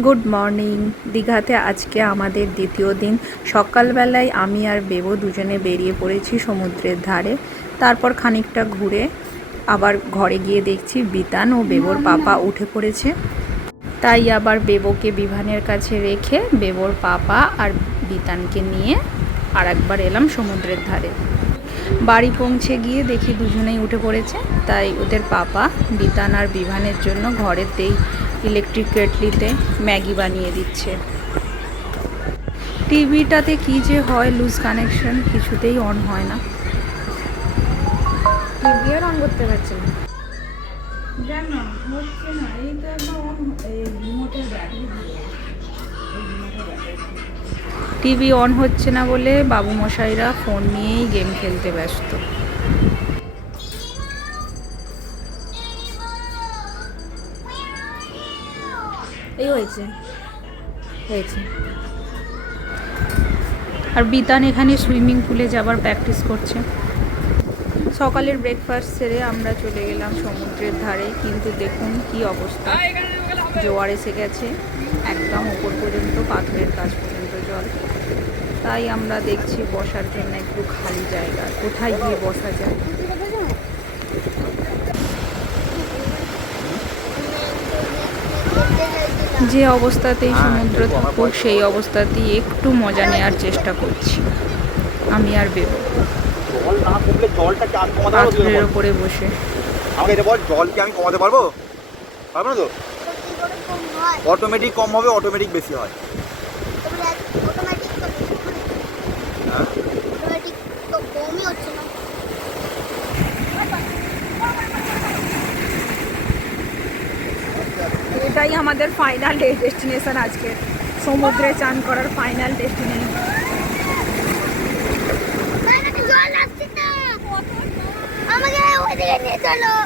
Good morning. দীঘাতে আজকে আমাদের দ্বিতীয় দিন। সকালবেলায় আমি আর বেবো দুজনে বেরিয়ে পড়েছি সমুদ্রের ধারে। তারপর খানিকটা ঘুরে আবার ঘরে গিয়ে দেখছি বিতান ও বেবোর পাপা উঠে পড়েছে। তাই আবার বেবোকে বিভানের কাছে রেখে বেবোর পাপা আর বিতানকে নিয়ে আর একবার এলাম সমুদ্রের ধারে। বাড়ি পৌঁছে গিয়ে দেখি দুজনেই উঠে পড়েছে। তাই ওদের পাপা বিতান আর বিভানের জন্য ঘরেতেই ইলেকট্রিক কেটলিতে ম্যাগি বানিয়ে দিচ্ছে। টিভিটাতে কি যে হয়, লুজ কানেকশন, কিছুতেই অন হয় না। টিভি আর অন করতে পারছি না। জানো হচ্ছে না, এই তো একবার অন, এই রিমোটের ব্যাটারি দিয়ে, টিভি অন হচ্ছে না বলে বাবু মশাইরা ফোন নিয়েই গেম খেলতে ব্যস্ত। এই হয়েছে হয়েছে আর বিতান এখানে সুইমিং পুলে যাবার প্র্যাকটিস করছে। সকালের ব্রেকফাস্ট সেরে আমরা চলে গেলাম সমুদ্রের ধারে, কিন্তু দেখুন কি অবস্থা, জোয়ার এসে গেছে একদম উপর পর্যন্ত, পাথরের কাছ পর্যন্ত জল। তাই আমরা দেখছি বসার জন্য একটু খালি জায়গা, কোথায় গিয়ে বসা যায়। যে অবস্থাতেই সমুদ্র থাকুক সেই অবস্থাতেই একটু মজা নেওয়ার চেষ্টা করছি আমি আর বেবো। জল না কমলে জলটাকে আমি কমাতে পারবো? পাথরের ওপরে বসে আমাকে এটা বল, জলকে আমি কমাতে পারবো? পারবো না তো। অটোমেটিক কম হবে, অটোমেটিক বেশি হয়। হ্যাঁ, এটাই আমাদের ফাইনাল ডেস্টিনেশন, আজকে সমুদ্রে চান করার ফাইনাল ডেস্টিনেশন।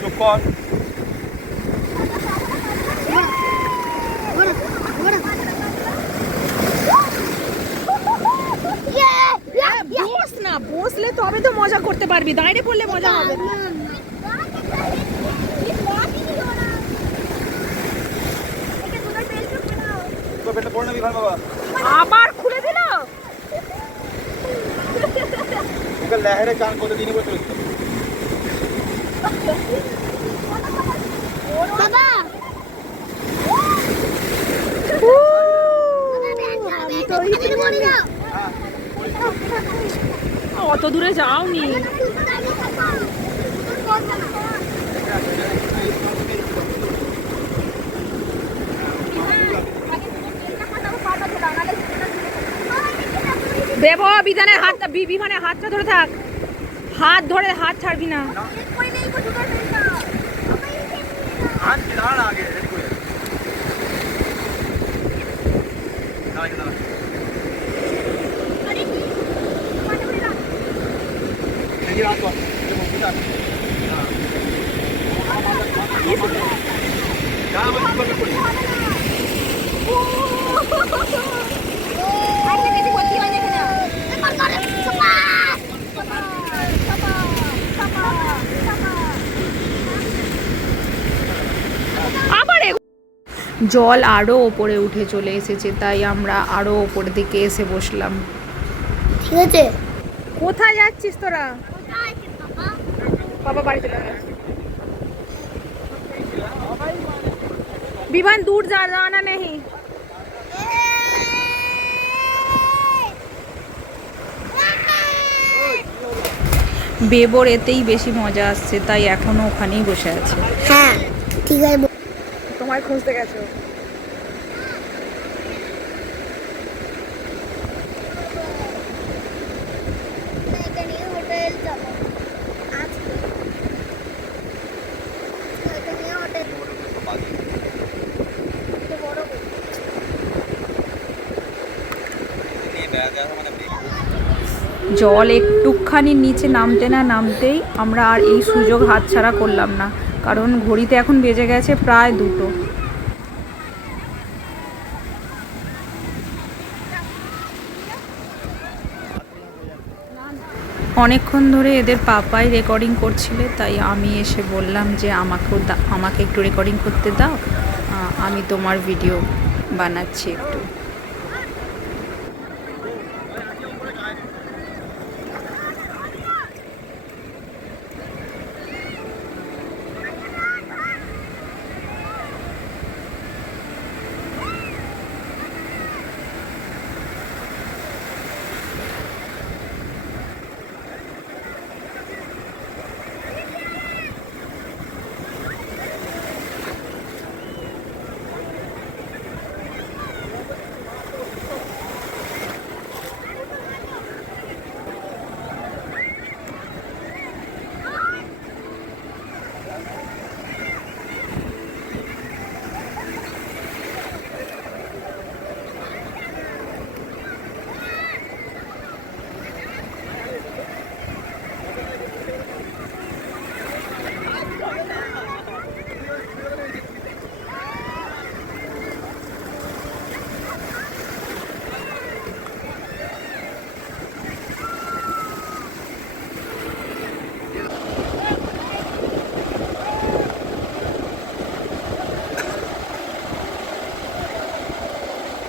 চুপ কর। বস না, বসলে তবে তো মজা করতে পারবি, দাঁড়িয়ে পড়লে মজা হবে না। তো বেটা পড়ে না বিভান বাবা, আবার খুলে দিল। ওকে লেহেরে চান করতে দিনই বলতে হচ্ছে। বাবা অত দূরে যাওনি। দেব বিধানের হাতটা, বিমানের হাতটা ধরে থাক, হাত ধরে, হাত ছাড়বি না। দাঁড়া আগে রেডি করে দাঁড়া। দেখি রাত কর বুঝা। হ্যাঁ জল আরো ওপরে উঠে চলে এসেছে, তাই আমরা আরো ওপরের দিকে এসে বসলাম। ঠিক আছে, কোথায় যাচ্ছিস তোরা? বাবা বাড়িতে যাচ্ছে। বিমান दूर जाना नहीं। বেবোর এতেই বেশি মজা আসছে, তাই এখনো ওখানেই বসে আছে। হ্যাঁ ঠিক আছে। তোমায় খুঁজতে গেছো। জল একটুখানি নিচে নামতে না নামতেই আমরা আর এই সুযোগ হাতছাড়া করলাম না, কারণ ঘড়িতে এখন বেজে গেছে প্রায় 2টো। অনেকক্ষণ ধরে এদের পাপাই রেকর্ডিং করছিল, তাই আমি এসে বললাম যে আমাকে একটু রেকর্ডিং করতে দাও, আমি তোমার ভিডিও বানাচ্ছি একটু।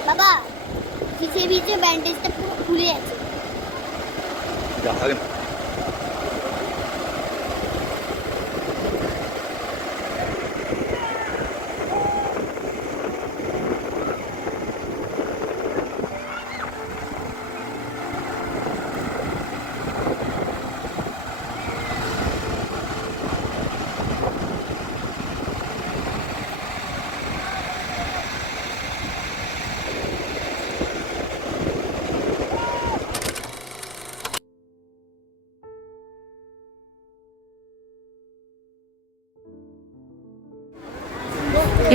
বাবা পিছে পিছে ব্যান্ডেজটা পুরো খুলে আছে। যা থাকে না।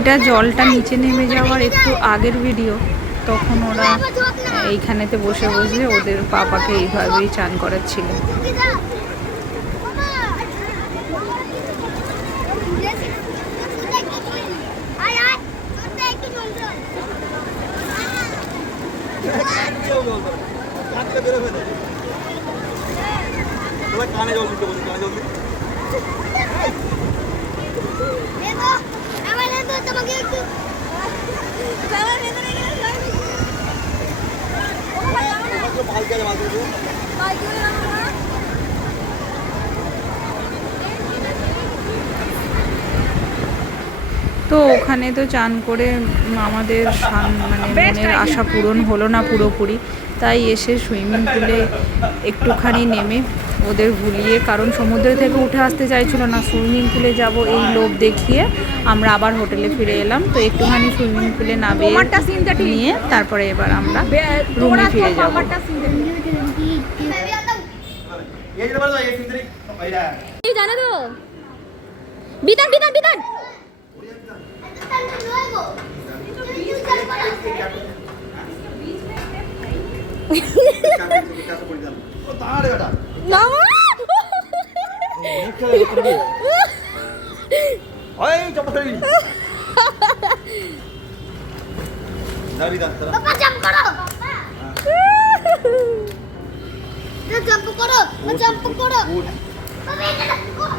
এটা জলটা নিচে নেমে যাওয়ার একটু আগের ভিডিও। তখন ওরা এইখানেতে বসে বসে ওদের পাপাকে এইভাবেই চান করাচ্ছিল। কানে জল দিতে বলি, কানে জল দিতে। তো ওখানে তো চান করে আমাদের মানে মনের আশা পূরণ হলো না পুরোপুরি। তাই এসে সুইমিং পুলে একটুখানি নেমে ওদের ভুলিয়ে, কারণ সমুদ্র থেকে উঠে আসতে চাইছিল না, সুইমিং পুলে যাব এই লোভ দেখিয়ে আমরা আবার হোটেলে ফিরে এলাম। তো একটুখানি সুইমিং পুলে নামিয়ে নিয়ে তারপরে এবার আমরা রুমে ফিরে যাব। জানো তো বিধান বিধান বিধান জাম্প করো, জাম্প করো, জাম্প করো।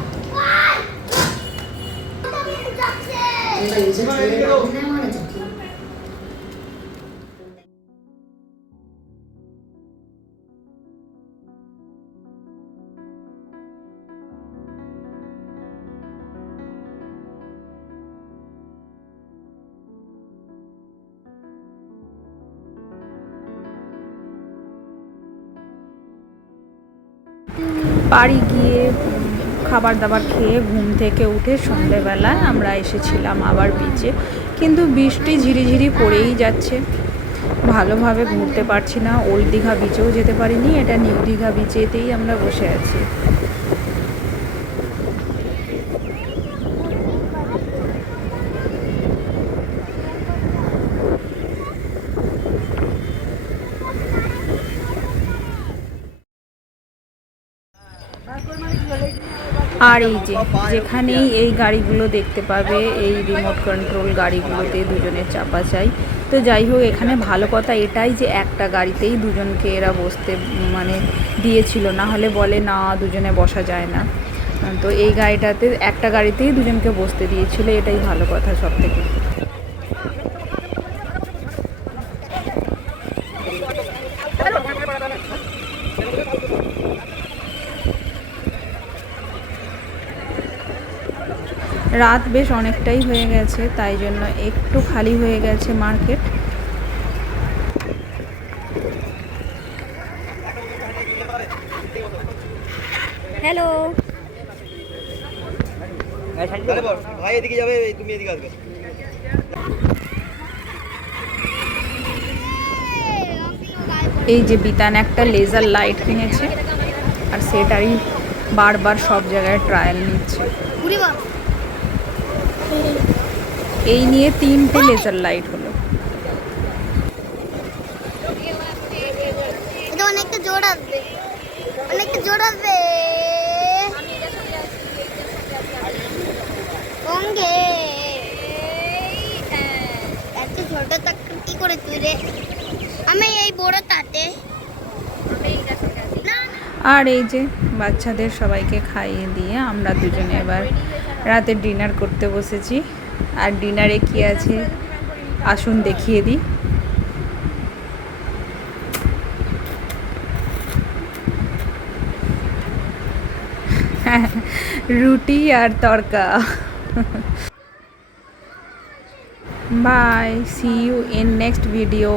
বাড়ি গিয়ে খাবার দাবার খেয়ে ঘুম থেকে উঠে সন্ধেবেলায় আমরা এসেছিলাম আবার বিচে, কিন্তু বৃষ্টি ঝিরিঝিরি পড়েই যাচ্ছে, ভালোভাবে ঘুরতে পারছি না। ওল্ড দীঘা বিচেও যেতে পারিনি, এটা নিউ দীঘা বিচেতেই আমরা বসে আছি। আর এই যেখানেই এই গাড়িগুলো দেখতে পাবে, এই রিমোট কন্ট্রোল গাড়িগুলোতে দুজনের চাপা চাই। তো যাই হোক, এখানে ভালো কথা এটাই যে একটা গাড়িতেই দুজনকে এরা বসতে মানে দিয়েছিল, না হলে বলে না দুজনে বসা যায় না। তো এই গাড়িটাতে একটা গাড়িতেই দুজনকে বসতে দিয়েছিল, এটাই ভালো কথা সব থেকে। রাত বেশ অনেকটাই হয়ে গেছে, তাই জন্য একটু খালি হয়ে গেছে মার্কেট। হ্যালো। ভাই এদিকে যাবে, তুমি এদিকে আসবে। এই যে বিতান একটা লেজার লাইট কিনেছে, আর সেটারই বারবার সব জায়গায় ট্রায়াল নিচ্ছে। ঘুরে বাবা। এই নিয়ে 3টে লেজার লাইট হলো। এটা অনেকটা জোর আসবে, অনেকটা জোর আসবে। সঙ্গে এত ছোট টাকা কি করে তুলে? আমি এই বড় তাতে আর এই যে বাচ্চাদের সবাইকে খাইয়ে দিয়ে আমরা দুজনে এবার রাতে ডিনার করতে বসেছি। আর ডিনারে কি আছে আসুন দেখিয়ে দিই। রুটি আর tadka. Bye, see you in next video.